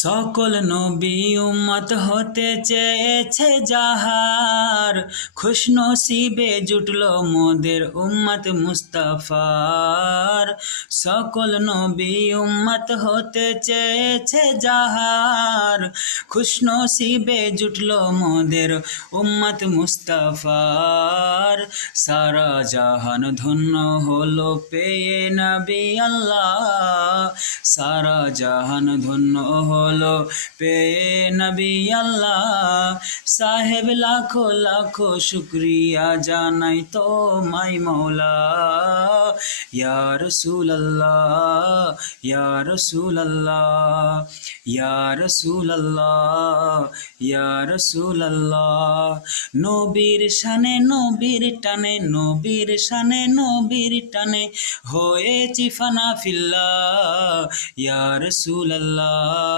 সকল নবী উম্মত হতে চেয়েছে যাহার, খুশনসিবে জুটলো মোদের উম্মত মুস্তাফার। সকল নবী উম্মত হতে চেয়েছে যাহার, খুশনসিবে জুটলো মোদের উম্মত মুস্তাফার। সারা জাহান ধন্য হলো পেয়ে নবী আল্লাহ, সারা জাহান ধন্য হলো পেয়ে নবী আল্লাহ। সাহেব লাখো লাখো শুকরিয়া জানাই তোমায় মৌলা। ইয়া রাসূলুল্লাহ, ইয়া রাসূলুল্লাহ, ইয়া রাসূলুল্লাহ, ইয়া রাসূলুল্লাহ। নবীর শানে নবীর টানে, নবীর শানে নবীর টানে হয়েছি ফানা ফিল্লাহ। ইয়া রাসূলুল্লাহ।